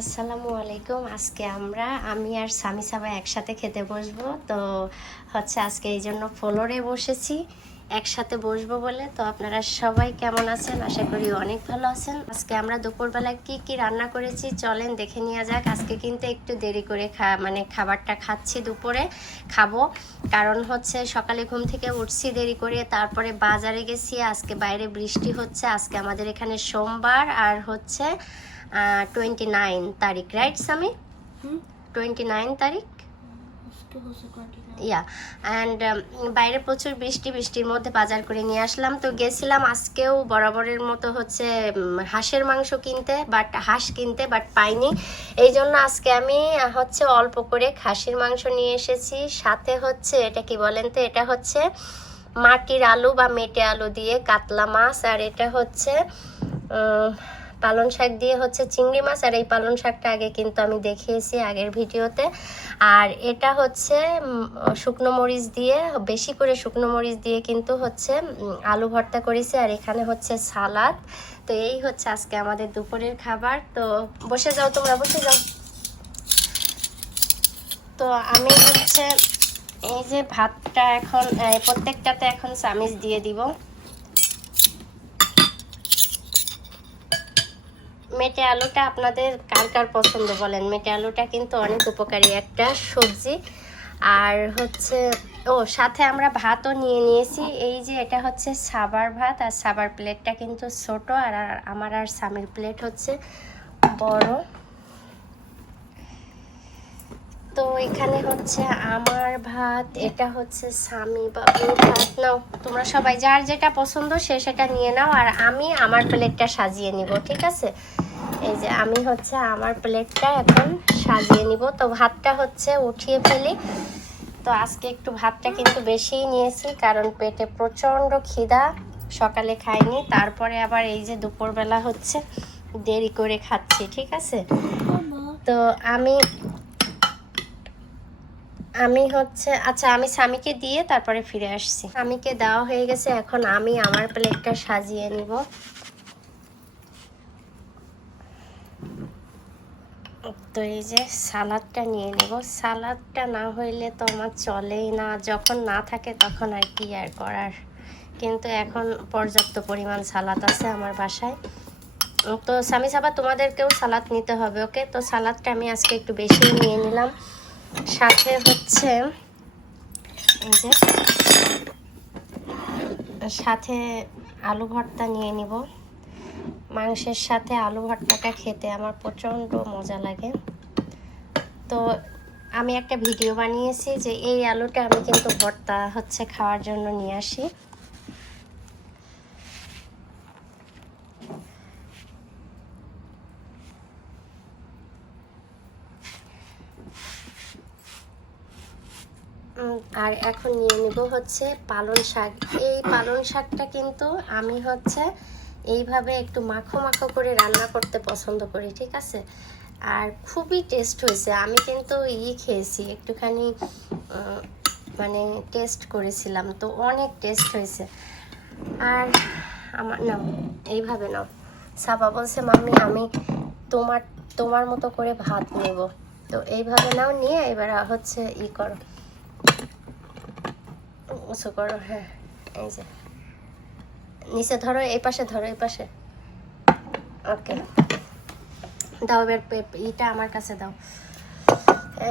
আসসালামু আলাইকুম। আজকে আমি আর সামি সাবা একসাথে খেতে বসবো। তো আজকে এই জন্য ফ্লোরে বসেছি একসাথে বসবো বলে। তো আপনারা সবাই কেমন আছেন? আশা করি অনেক ভালো আছেন। আজকে আমরা দুপুরবেলা কি রান্না করেছি চলেন দেখে নেওয়া যাক। আজকে কিন্তু একটু দেরি করে খাবারটা খাচ্ছি, দুপুরে খাবো। কারণ সকালে ঘুম থেকে উঠছি দেরি করে, তারপরে বাজারে গেছি। আজকে বাইরে বৃষ্টি হচ্ছে। আজকে আমাদের এখানে সোমবার আর 29 তারিখ, রাইট সামি? 29 তারিখ, ইয়া। অ্যান্ড বাইরে প্রচুর বৃষ্টির মধ্যে বাজার করে নিয়ে আসলাম। তো গেছিলাম আজকেও বরাবরের মতো হাঁসের মাংস কিনতে, হাঁস কিনতে, বাট পাইনি। এই জন্য আজকে আমি অল্প করে খাসির মাংস নিয়ে এসেছি। সাথে এটা কি বলেন তো, এটা মাটির আলু বা মেটে আলু দিয়ে কাতলা মাছ, আর এটা পালং শাক দিয়ে চিংড়ি মাছ। আর এই পালং শাকটা আগে কিন্তু আমি দেখিয়েছি আগের ভিডিওতে। আর এটা শুকনো মরিচ দিয়ে, বেশি করে শুকনো মরিচ দিয়ে কিন্তু আলু ভর্তা করেছি। আর এখানে সালাদ। তো এই আজকে আমাদের দুপুরের খাবার। তো বসে যাও, তোমরা বসে যাও। তো আমি এই যে ভাতটা এখন প্রত্যেকটাতে এখন চামিচ দিয়ে দিব। মেটে আলুটা আপনাদের কার কার পছন্দ বলেন? মেটে আলুটা কিন্তু অনেক উপকারী একটা সবজি। আর সাথে আমরা ভাতও নিয়ে নিয়েছি। এই যে এটা সাবার ভাত, আর সাবার প্লেটটা কিন্তু ছোট, আর আমার আর স্বামীর প্লেট বড়। তো এখানে আমার ভাত, এটা স্বামী বাবুর ভাত। নাও তোমরা সবাই যার যেটা পছন্দ সে সেটা নিয়ে নাও, আর আমি আমার প্লেটটা সাজিয়ে নিব, ঠিক আছে? এই যে আমি আমার প্লেটটা এখন সাজিয়ে নিব। তো ভাতটা উঠিয়ে ফেলি। তো আজকে একটু ভাতটা কিন্তু বেশিই নিয়েছি, কারণ পেটে প্রচণ্ড খিদা, সকালে খাইনি। তারপরে আবার এই যে দুপুরবেলা দেরি করে খাচ্ছি, ঠিক আছে? তো আমি আচ্ছা, আমি স্বামীকে দিয়ে তারপরে ফিরে আসছি। স্বামীকে দেওয়া হয়ে গেছে, এখন আমি আমার প্লেটটা সাজিয়ে নিব। তো এই যে সালাদটা নিয়ে নেব। সালাদটা না হইলে তো আমার চলেই না, যখন না থাকে তখন আর কি আর করার। কিন্তু এখন পর্যাপ্ত পরিমাণ সালাদ আছে আমার বাসায়। তো স্বামী সাবা, তোমাদেরকেও সালাদ নিতে হবে, ওকে? তো সালাদটা আমি আজকে একটু বেশি নিয়ে নিলাম। সাথে এই যে সাথে আলু ভর্তা নিয়ে নিব। মাংসের সাথে আলু ভর্তাটা খেতে আমার প্রচণ্ড মজা লাগে। তো আমি একটা ভিডিও বানিয়েছি যে এই আলুটা আমি কিন্তু ভর্তা খাওয়ার জন্য নিয়ে আসি। আর এখন নিয়ে নিব পালং শাক। এই পালং শাকটা কিন্তু আমি এইভাবে একটু মাখো মাখো করে রান্না করতে পছন্দ করি, ঠিক আছে? আর খুবই টেস্ট হয়েছে। আমি কিন্তু খেয়েছি একটুখানি, টেস্ট করেছিলাম, তো অনেক টেস্ট হয়েছে। আর আমার নাও, এইভাবে নাও। সাবা বলছে মাম্মি আমি তোমার মতো করে ভাত নেব। তো এইভাবে নাও, নিয়ে এবার করো, উঁচু করো। হ্যাঁ, এই যে নিচে ধরো, এই পাশে ধরো, এই পাশে। ওকে, দাও এবার ইটা আমার কাছে দাও।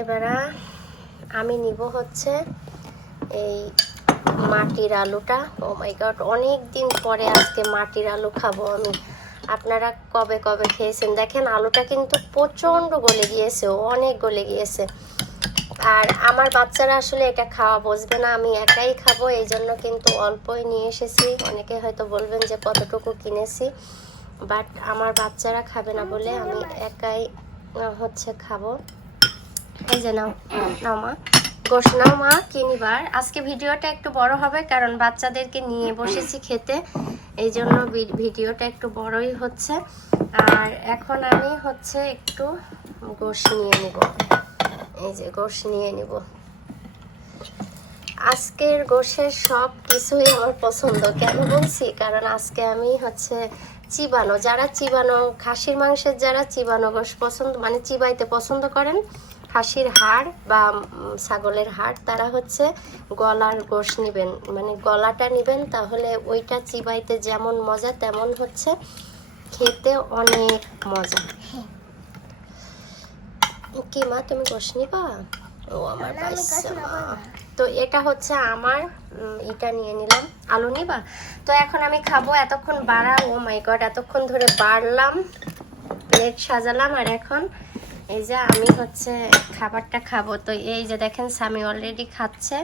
এবার আমি নিব এই মাটির আলুটা। ও মাই গড, অনেক দিন পরে আজকে মাটির আলু খাবো আমি। আপনারা কবে কবে খেয়েছেন? দেখেন আলুটা কিন্তু প্রচণ্ড গলে গিয়েছে, অনেক গলে গিয়েছে। আর আমার বাচ্চারা আসলে এটা খাওয়া বুঝবে না, আমি একাই খাবো, এই জন্য কিন্তু অল্পই নিয়ে এসেছি। অনেকে হয়তো বলবেন যে কতটুকু কিনেছি, বাট আমার বাচ্চারা খাবে না বলে আমি একাই খাবো। এই যে নাও, নাও মা, গোশ নাও মা, কিনিবার। আজকে ভিডিওটা একটু বড় হবে, কারণ বাচ্চাদেরকে নিয়ে বসেছি খেতে, এই জন্য ভিডিওটা একটু বড়ই হচ্ছে। আর এখন আমি একটু গোশ নিয়ে নিব। এই যে গোশ নিয়ে নিব। আজকের গোশের সব কিছুই আমার পছন্দ। কেন বলছি? কারণ আজকে আমি চিবানো, যারা চিবানো খাসির মাংসের যারা চিবানো গোশ পছন্দ মানে চিবাইতে পছন্দ করেন, খাসির হাড় বা ছাগলের হাড়, তারা হচ্ছে গলার গোশ নেবেন, মানে গলাটা নেবেন, তাহলে ওইটা চিবাইতে যেমন মজা তেমন হচ্ছে খেতে অনেক মজা। কি মা তুমি গোশ নিবা? ও আমার বাচ্চা মা। তো এটা হচ্ছে আমার এটা নিয়ে নিলাম। আলু নিবা? তো এখন আমি খাবো। এতক্ষণ বাড়া, ও মাই গড, এতক্ষণ ধরে বাড়লাম, প্লেট সাজালাম, আর এখন এই যে আমি হচ্ছে খাবারটা খাবো। তো এই যে দেখেন স্বামী অলরেডি খাচ্ছে,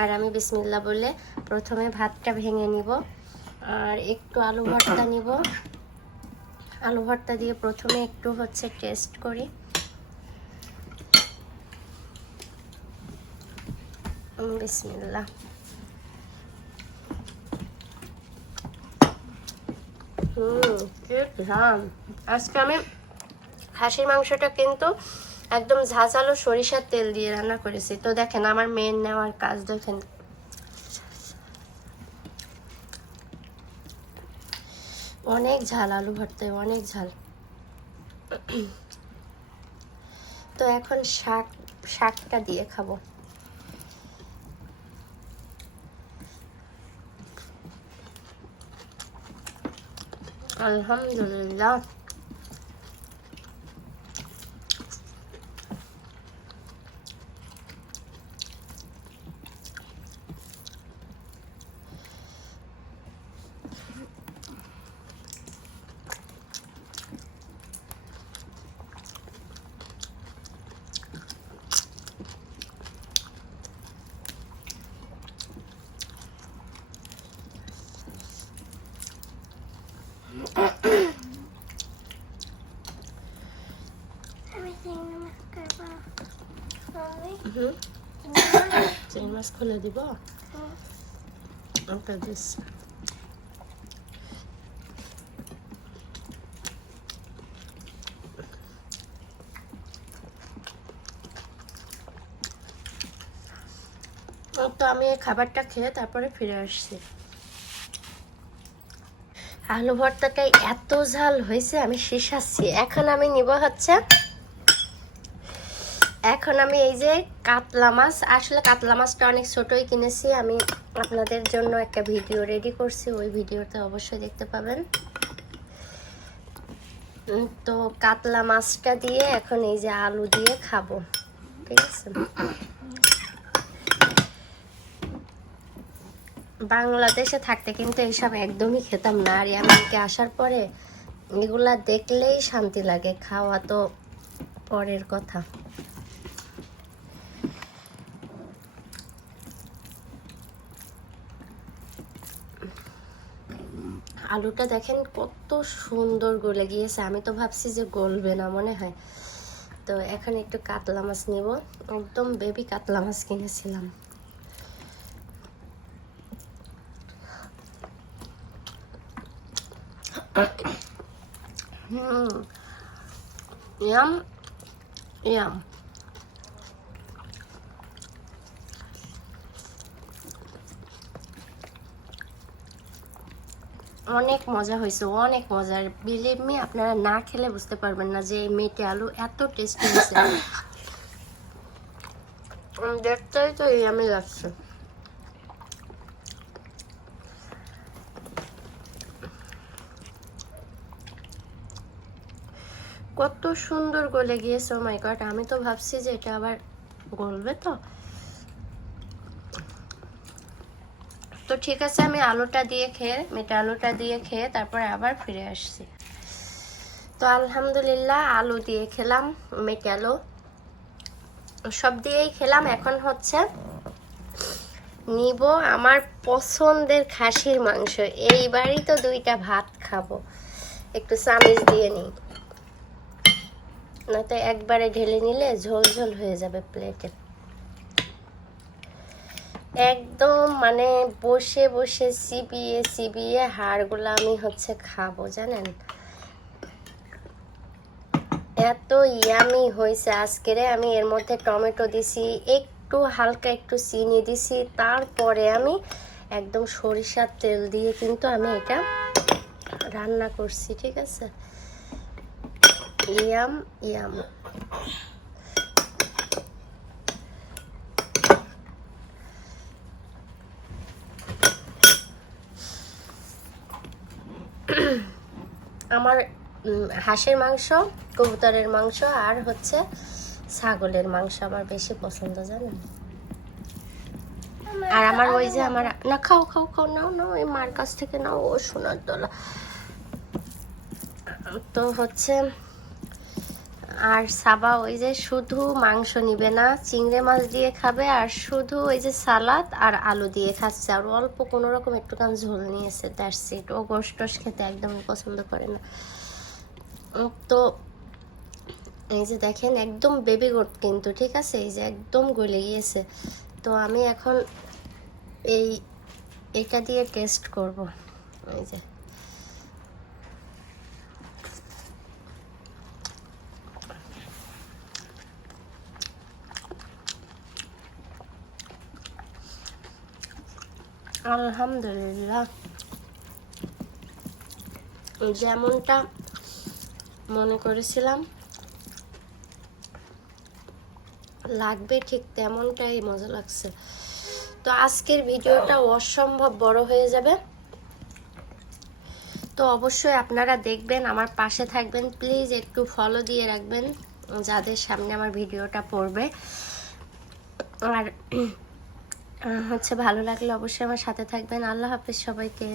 আর আমি বিসমিল্লাহ বলে প্রথমে ভাতটা ভেঙে নিব, আর একটু আলু ভর্তা নিব। আলু ভর্তা দিয়ে প্রথমে একটু হচ্ছে টেস্ট করি। বিসমিল্লাহ। আজকে আমি খাসির মাংসটা কিন্তু একদম ঝাঁঝালো সরিষার তেল দিয়ে রান্না করেছি। তো দেখেন আমার মেন নেওয়ার কাজ দেখেন, অনেক ঝাল, আলু ভর্তায় অনেক ঝাল। তো এখন শাকটা দিয়ে খাবো। আলহামদুলিল্লাহ। চিংড়ি মাছ খুলে দিব, ওটা দিস। তো আমি এই খাবারটা খেয়ে তারপরে ফিরে আসছি। আলু ভর্তাটাই এত ঝাল হয়েছে, আমি শেষাচ্ছি। এখন আমি নিব হচ্ছে, এখন আমি এই যে কাতলা মাছ, আসলে কাতলা মাছটা অনেক ছোটই কিনেছি, আমি আপনাদের জন্য একটা ভিডিও রেডি করছি, ওই ভিডিওতে অবশ্যই দেখতে পাবেন। তো কাতলা মাছটা দিয়ে এখন এই যে আলু দিয়ে খাবো, ঠিক আছে। বাংলাদেশে থাকতে কিন্তু এইসব একদমই খেতাম না, আর আমেরিকা আসার পরে এগুলা দেখলেই শান্তি লাগে, খাওয়া তো পরের কথা। আলুটা দেখেন কত সুন্দর গলে গিয়েছে, আমি তো ভাবছি যে গলবে না মনে হয়। তো এখন একটু কাতলা মাছ নিব, একদম বেবি কাতলা মাছ কিনেছিলাম। Yam yam. অনেক মজা হয়েছে, অনেক মজার। বিলিভ মি, আপনারা না খেলে বুঝতে পারবেন না যে এই মেটে আলু এত টেস্টি হয়েছে। দেখতেই তো ইয়ামি লাগছে। কত সুন্দর গলে গিয়েছে, ও মাই গড, আমি তো ভাবছি যে এটা আবার গলবে। তো ঠিক আছে, আমি আলুটা দিয়ে খেয়ে, মেটে আলুটা দিয়ে খেয়ে তারপরে আবার ফিরে আসছি। তো আলহামদুলিল্লাহ আলু দিয়ে খেলাম, মেটে আলু সব দিয়েই খেলাম। এখন হচ্ছে নিব আমার পছন্দের খাসির মাংস। এইবারই তো 2টা ভাত খাবো, একটু চামিচ দিয়ে নিই, নয়তো একবারে ঢেলে নিলে ঝোল ঝোল হয়ে যাবে প্লেটে। একদম মানে বসে বসে চিবিয়ে চিবিয়ে হাড়গুলো আমি হচ্ছে খাবো, জানেন, এত ইয়ামি হয়েছে আজকের। আমি এর মধ্যে টমেটো দিছি, একটু হালকা একটু চিনি দিছি, তারপরে আমি একদম সরিষার তেল দিয়ে কিন্তু আমি এটা রান্না করছি, ঠিক আছে? Yam yam. আমার হাঁসের মাংস, কবুতরের মাংস আর হচ্ছে ছাগলের মাংস আমার বেশি পছন্দ, জানেন? আর আমার ওই যে আমার না, খাও খাও খাও, নাও নাও, এই মার কাছ থেকে নাও, ও সোনার দলা। তো হচ্ছে আর সাবা ওই যে শুধু মাংস নিবে না, চিংড়ি মাছ দিয়ে খাবে, আর শুধু ওই যে সালাদ আর আলু দিয়ে খাচ্ছে, আর অল্প কোনো রকম একটুখান ঝোল নিয়েছে, দ্যাটস ইট। ও গোশ টোশ খেতে একদমই পছন্দ করে না। তো এই যে দেখেন একদম বেবি গোট কিন্তু, ঠিক আছে? এই যে একদম গলে গিয়েছে। তো আমি এখন এইটা দিয়ে টেস্ট করব। এই যে আলহামদুলিল্লাহ, যেমনটা মনে করেছিলাম লাগবে ঠিক তেমনটাই মজা লাগছে। তো আজকের ভিডিওটা অসম্ভব বড় হয়ে যাবে, তো অবশ্যই আপনারা দেখবেন, আমার পাশে থাকবেন, প্লিজ একটু ফলো দিয়ে রাখবেন যাদের সামনে আমার ভিডিওটা পড়বে। আর হচ্ছে ভালো লাগলে অবশ্যই আমার সাথে থাকবেন। আল্লাহ হাফেজ সবাইকে।